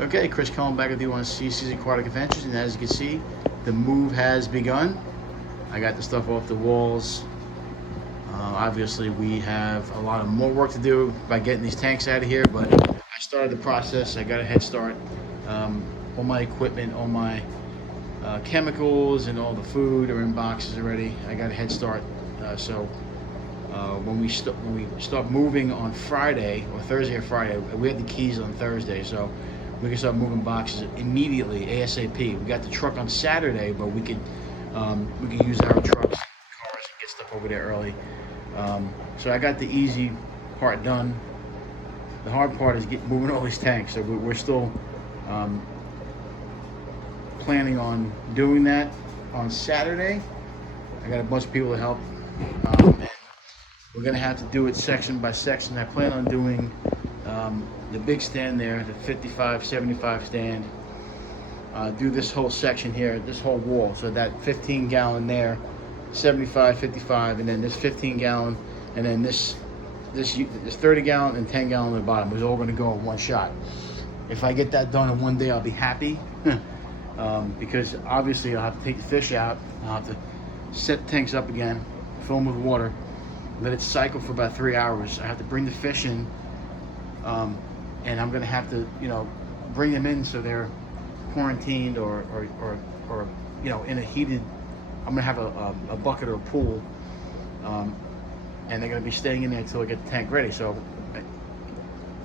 Okay, Chris Cohen back with you on CC's Aquatic Adventures, and as you can see, the move has begun. I got the stuff off the walls. Obviously, we have a lot of more work to do by getting these tanks out of here, but I started the process. I got a head start. All my equipment, all my chemicals, and all the food are in boxes already. I got a head start. When we start moving on Friday or Thursday or Friday, we had the keys on Thursday, so we can start moving boxes immediately, ASAP. We got the truck on Saturday, but we could use our trucks, cars, and get stuff over there early. So I got the easy part done. The hard part is moving all these tanks. So we're still planning on doing that on Saturday. I got a bunch of people to help. And we're gonna have to do it section by section. I plan on doing the big stand there, the 55, 75 stand. Do this whole section here, this whole wall. So that 15 gallon there, 75, 55, and then this 15 gallon, and then this 30 gallon and 10 gallon at the bottom. It's all gonna go in one shot. If I get that done in one day, I'll be happy. Because obviously I'll have to take the fish out. I'll have to set the tanks up again, fill them with water, let it cycle for about 3 hours. I have to bring the fish in, and I'm gonna have to, bring them in so they're quarantined or in a heated. I'm gonna have a bucket or a pool, and they're gonna be staying in there until I get the tank ready. So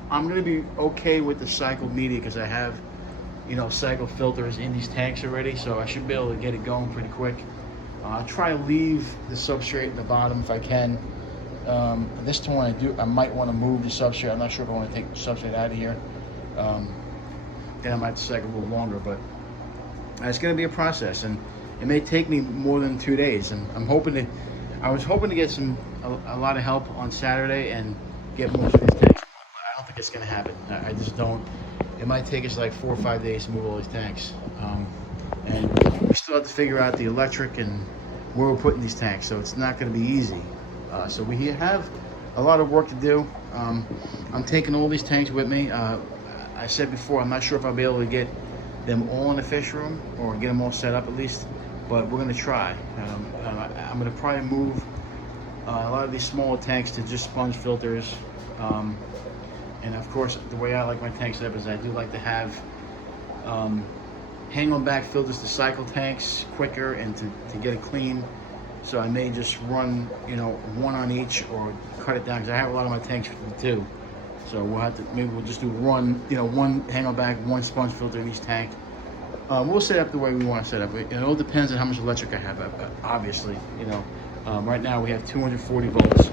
I'm gonna be okay with the cycled media because I have, cycle filters in these tanks already, so I should be able to get it going pretty quick. I'll try to leave the substrate in the bottom if I can. This time I might want to move the substrate. I'm not sure if I want to take the substrate out of here. Then I might cycle a little longer, but it's going to be a process, and it may take me more than 2 days. And I was hoping to get a lot of help on Saturday and get most of these tanks. I don't think it's going to happen. I just don't. It might take us like 4 or 5 days to move all these tanks. And we still have to figure out the electric and where we're putting these tanks, so it's not going to be easy. So we have a lot of work to do. I'm taking all these tanks with me. I said before, I'm not sure if I'll be able to get them all in the fish room or get them all set up at least, but we're going to try. I'm going to probably move a lot of these smaller tanks to just sponge filters. And of course, the way I like my tanks set up is I do like to have hang on back filters to cycle tanks quicker and to get it clean. So I may just run, one on each or cut it down because I have a lot of my tanks with two. So maybe we'll just do one hang on back, one sponge filter in each tank. We'll set up the way we want to set up. It all depends on how much electric I have, obviously. Right now we have 240 volts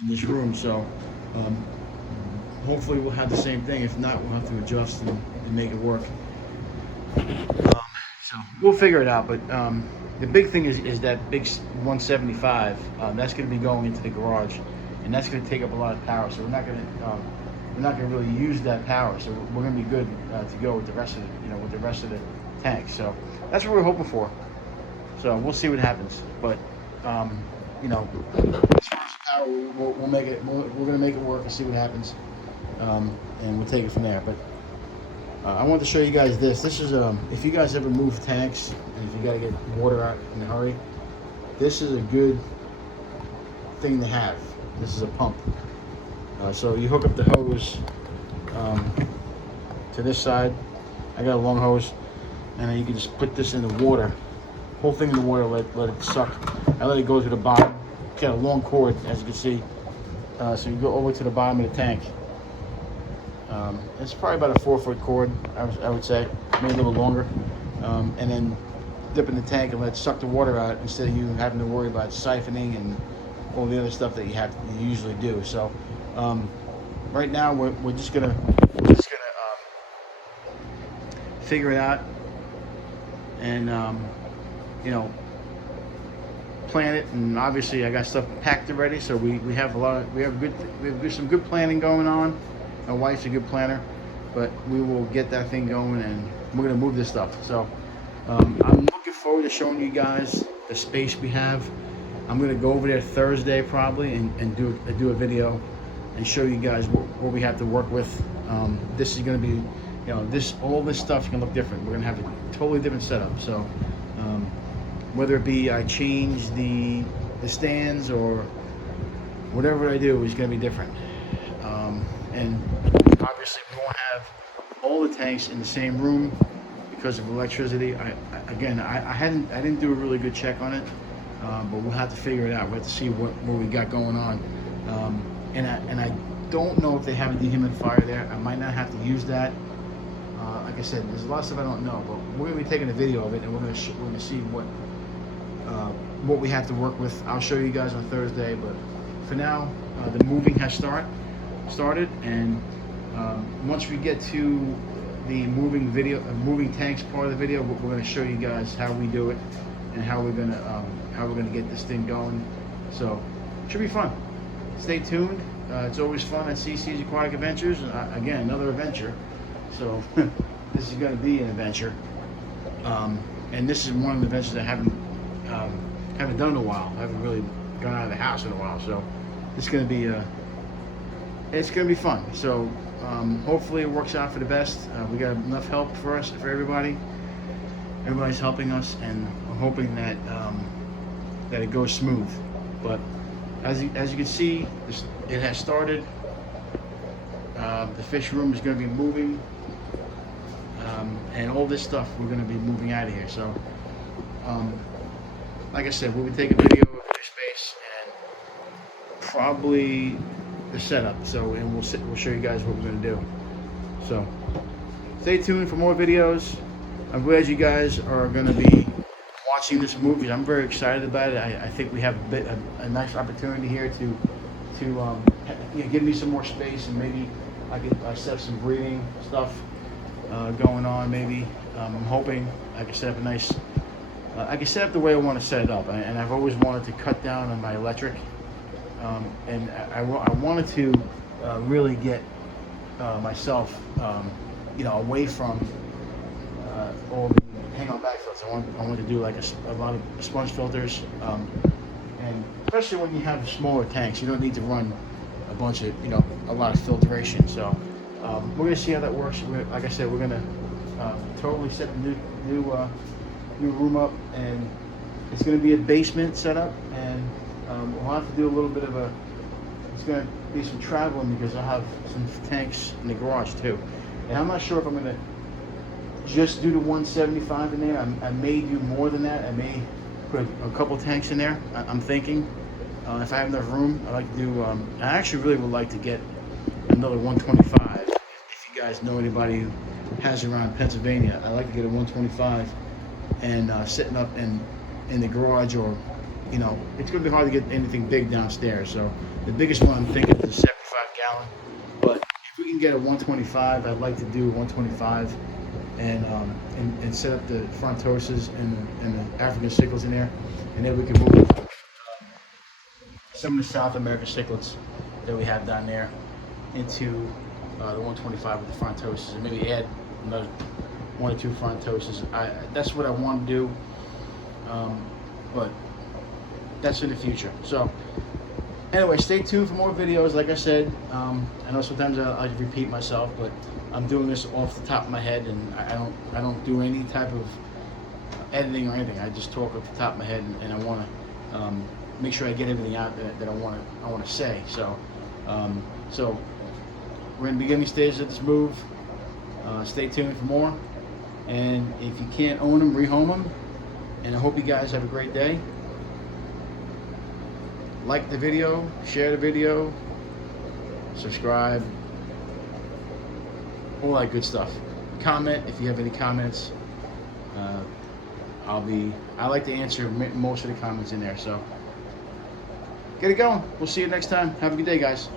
in this room, so hopefully we'll have the same thing. If not, we'll have to adjust and make it work. So we'll figure it out, but the big thing is that big 175. That's going to be going into the garage, and that's going to take up a lot of power. So we're not going to really use that power. So we're going to be good to go with the rest of the tank. So that's what we're hoping for. So we'll see what happens. But as far as power, we'll make it. We're going to make it work and see what happens, and we'll take it from there. But I want to show you guys this. This is if you guys ever move tanks and if you got to get water out in a hurry, this is a good thing to have. This is a pump. So you hook up the hose to this side. I got a long hose, and then you can just put this in the water. Whole thing in the water. Let it suck. I let it go to the bottom. Got a long cord, as you can see. So you go over to the bottom of the tank. It's probably about a 4-foot cord, I would say, maybe a little longer. And then dip in the tank and let it suck the water out instead of you having to worry about siphoning and all the other stuff that you usually do. So right now we're just gonna figure it out and plan it. And obviously I got stuff packed already, so we have some good planning going on. My wife's a good planner, but we will get that thing going and we're gonna move this stuff. So I'm looking forward to showing you guys the space we have. I'm gonna go over there Thursday probably and do a video and show you guys what we have to work with. This is gonna be you know, all this stuff can look different. We're gonna have a totally different setup. So whether it be I change the stands or whatever I do is gonna be different. And obviously we won't have all the tanks in the same room because of electricity. I didn't do a really good check on it, but we'll have to figure it out. We'll have to see what we got going on. And I don't know if they have a dehumidifier there. I might not have to use that. Like I said, there's a lot of stuff I don't know, but we're gonna be taking a video of it, and we're gonna see what we have to work with. I'll show you guys on Thursday, but for now, the moving has started, and once we get to the moving tanks part of the video, we're going to show you guys how we do it and how we're gonna get this thing going. So it should be fun. Stay tuned. It's always fun at CC's Aquatic Adventures. Again, another adventure. So this is going to be an adventure, and this is one of the adventures I haven't done in a while. I haven't really gone out of the house in a while, so it's going to be it's going to be fun. So hopefully it works out for the best. We got enough help for everybody. Everybody's helping us, and I'm hoping that that it goes smooth. But as you can see, it has started. The fish room is going to be moving, and all this stuff we're going to be moving out of here. So like I said, we'll be taking a video of the space and probably the setup. So, and we'll show you guys what we're going to do. So stay tuned for more videos. I'm glad you guys are going to be watching this movie. I'm very excited about it. I think we have a nice opportunity here to give me some more space, and maybe I could set up some breeding stuff going on. Maybe I'm hoping I can set up a nice. I can set up the way I want to set it up, and I've always wanted to cut down on my electric, and I wanted to really get myself, away from all the hang-on back filters. I want to do like a lot of sponge filters, and especially when you have smaller tanks, you don't need to run a bunch of a lot of filtration. So we're gonna see how that works. Like I said, we're gonna totally set the new room up, and it's gonna be a basement setup, and we'll have to do a little bit of it's gonna be some traveling because I have some tanks in the garage too, and I'm not sure if I'm gonna just do the 175 in there. I may do more than that. I may put a couple tanks in there. I'm thinking if I have enough room, I like to do. I actually really would like to get another 125. If you guys know anybody who has around Pennsylvania, I like to get a 125 and setting up in the garage, or it's going to be hard to get anything big downstairs. So the biggest one I'm thinking is a 75 gallon. But if we can get a 125, I'd like to do a 125 and set up the frontoses and the African cichlids in there, and then we can move some of the South American cichlids that we have down there into the 125 with the frontoses, and maybe add another 1 or 2 frontoses. That's what I want to do, but that's in the future. So anyway, stay tuned for more videos. Like I said, I know sometimes I repeat myself, but I'm doing this off the top of my head, and I don't do any type of editing or anything. I just talk off the top of my head, and I want to make sure I get everything out that I want to say. So so we're in the beginning stages of this move. Stay tuned for more, and if you can't own them, rehome them. And I hope you guys have a great day. Like the video, share the video, subscribe, all that good stuff. Comment if you have any comments. I like to answer most of the comments in there. So get it going. We'll see you next time. Have a good day, guys.